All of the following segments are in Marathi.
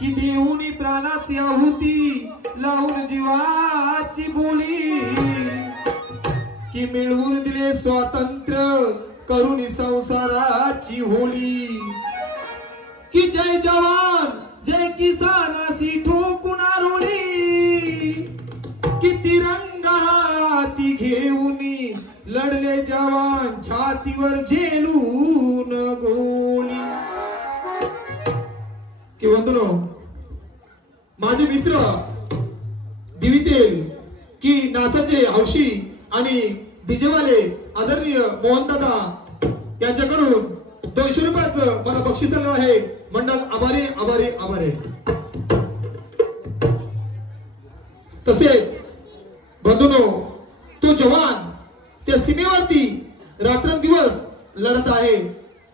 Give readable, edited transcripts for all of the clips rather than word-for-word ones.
की देऊनी प्राणाची आहुती लावून जीवाची बोली की मिळवून दिले स्वातंत्र्य करून संसाराची होळी की जय जवान जय किसान अशी ठोकून आरोळी की तिरंगा हाती घेऊन लढले जवान छातीवर झेलून गोळी की बंधुनो माझे मित्र दिवितेल की नाचाचे हौशी आणि डीजेवाले आदरणीय मोहनदादा त्यांच्याकडून 200 रुपयाचं मला बक्षीस आलं आहे. मंडळ आभारी आभारी आभारी. तसेच बंधुनो तो जवान त्या सीमेवरती रात्रंदिवस लढत आहे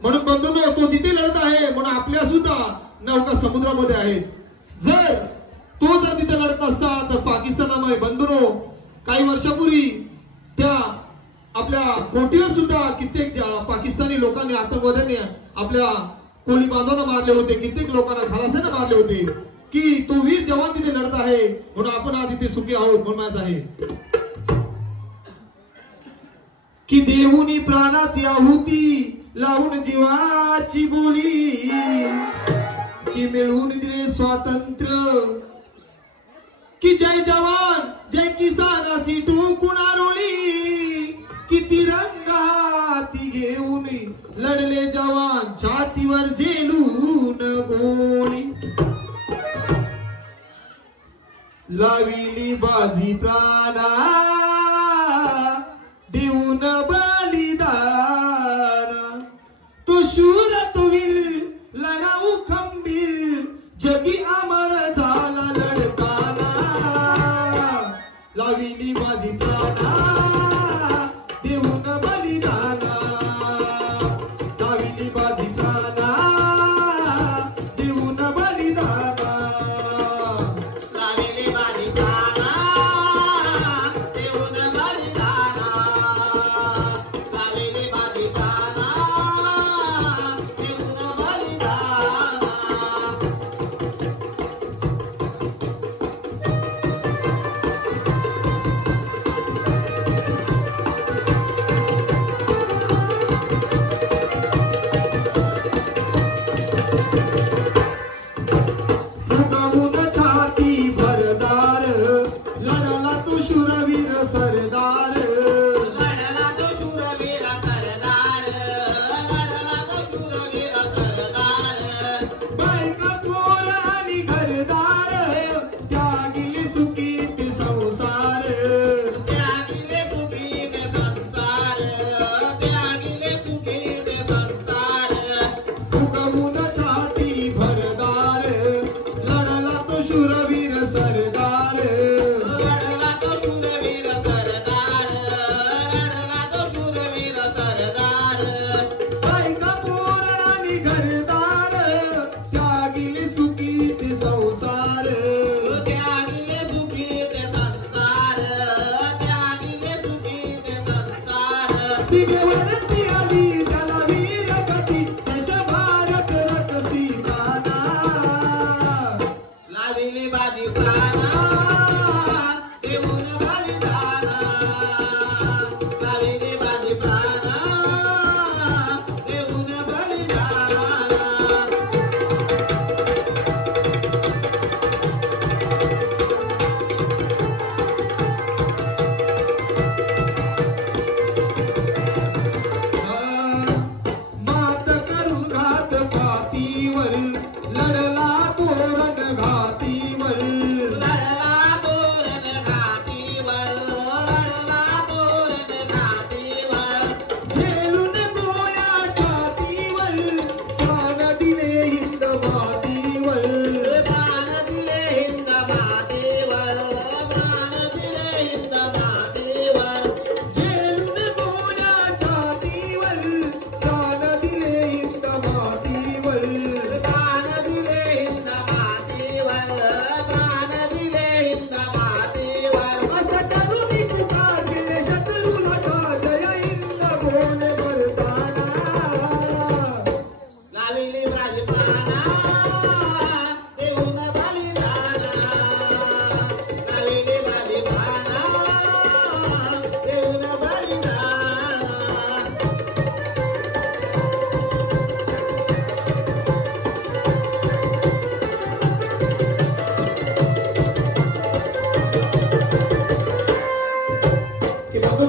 म्हणून बंधुनो तो तिथे लढत आहे म्हणून आपल्या सुद्धा नौका समुद्रामध्ये आहेत. जर तो जर तिथे लढत नसता तर पाकिस्तानामध्ये बंधुनो काही वर्षापूर्वी त्या आपल्या बोटीवर सुद्धा कित्येक पाकिस्तानी लोकांनी आतंकवाद्यांनी आपल्या कोळी बांधवांना मारले होते. कित्येक लोकांना खलासाने मारले होते की तो वीर जवान तिथे लढत आहे म्हणून आपण आज इथे सुखी आहोत म्हणून आहे की देऊनी प्राणाची आहुती लावून जीवाची बोली की मिळवून दिले स्वातंत्र्य की जय जवान जय किसान अशी ठोकून आरोळी की तिरंगा हाती घेऊन लढले जवान छातीवर झेलून गोळी लाविली बाजी प्राणा देऊन बलिदान तो शूर तो वीर लढाऊ खंबीर जगी अमर झाला लढताना लाविली बाजी प्राणा देऊन बलिदान लाविली बाजी प्राणा देऊन बलिदान लाविली बाजी प्राणा देऊन बलिदान लाविली बाजी प्राणा देऊन बलिदान.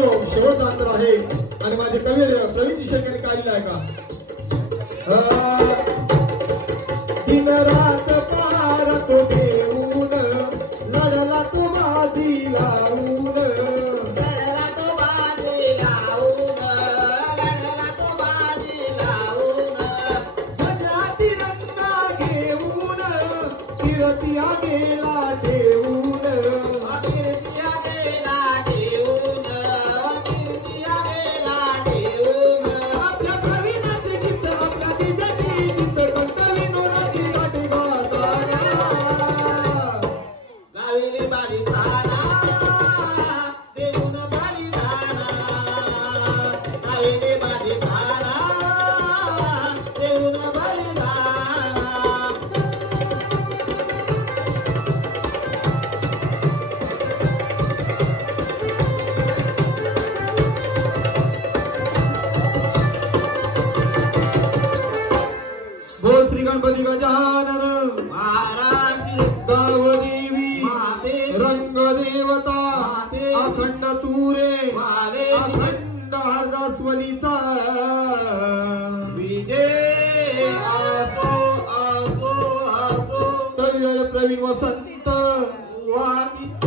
बंधूंनो शेवटचा अंतर आहे आणि माझे कवी प्रवीण शेळकेने काढलेला आहे का दिन रात पार तो देऊन लढला तो बाजी लावून लढला तो बाजी लावून लढला तो बाजी लावून ध्वजा तिरंगा घेऊन कीर्तिया गेला ठेवून कीर्तिया गेला ठेवून कीर्तिया गेला ठेवून आपल्या प्रवीणाचे गीत आपल्या देशाची गीत कंटली नोराची गाठी गाताना लाविली बलिदाना देऊन बलिदाना लाविली बलिदाना देऊन बलिदाना बोल श्री गणपती गजानन महाराज की गावदेवी माते रंग देवता माते अखंड तुरे माले अखंड हरदासवलीचा विजय असो असो असो कविवर प्रवीण वसंत वाकी